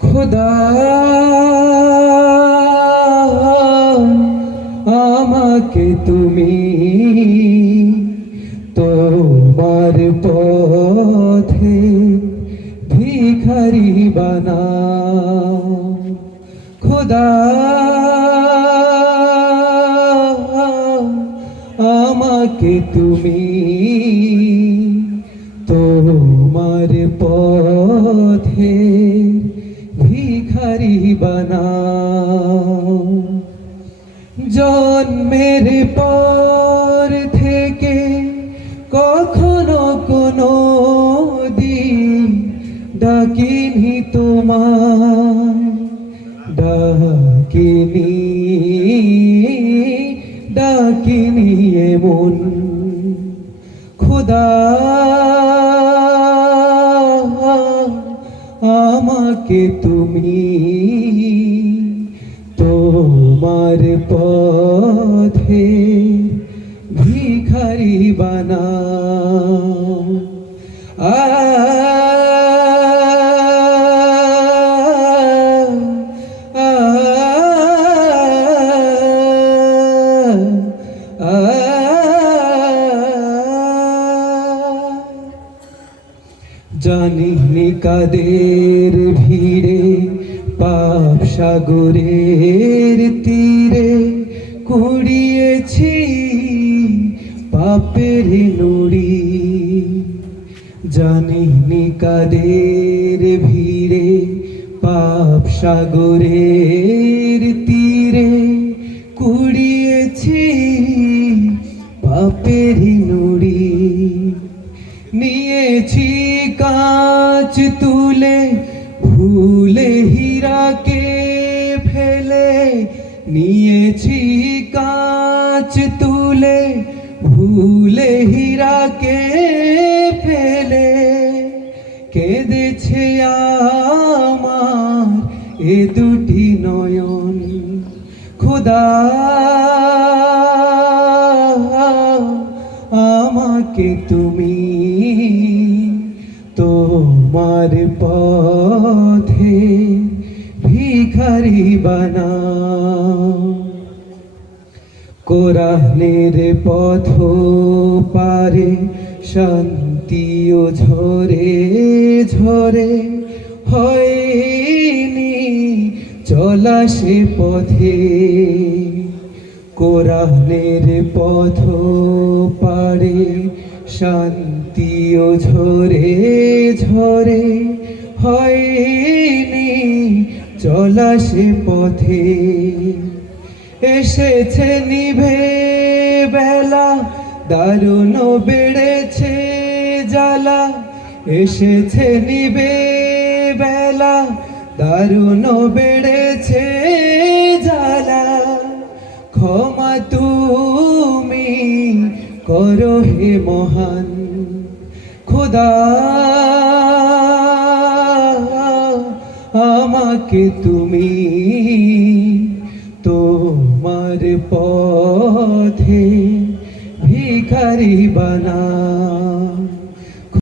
খোদা আমাকে তুমি তোমার পথে ভিখারি বানাও। খোদা আমাকে তুমি তোমার পথে ভিখারি বানাও জন্মের পর থেকে কখনো কোনো দিন ডাকিনি তোমার ডাকিনি ডাকিনি এমন খোদা আমাকে তুমি তোমার পথে ভিখারি বানা আ আ আ জানিনি কাদের ভিড়ে পাপ সাগরের পাপের নুড়ি জানিনি কাদের ভিড়ে, পাপ সাগরের তীরে কুড়িয়েছি পাপের নুড়ি। নিয়েছি কাঁচ তুলে ভুলে হীরাকে ফেলে। নিয়েছি কাঁচ তুলে ভুলে হীরাকে ফেলে কেঁদেছে আমার এ দুটি নয়ন। খোদা, আমাকে তুমি তোমার পথে ভিখারি বানাও। কোরআনের পথ পারে শান্তিও ঝরে ঝরে হয়নি চলা সে পথে। কোরআনের পথ পারে শান্তিও ঝরে ঝরে হয়নি চলা সে পথে। এসেছে নিভে বেলা, দারুণ বেড়েছে জ্বালা। এসেছে নিভে বেলা, দারুণ বেড়েছে জ্বালা। ক্ষমা তুমি করো হে মহান খোদা। আমাকে তুমি তোমার পথে ভিখারি বানা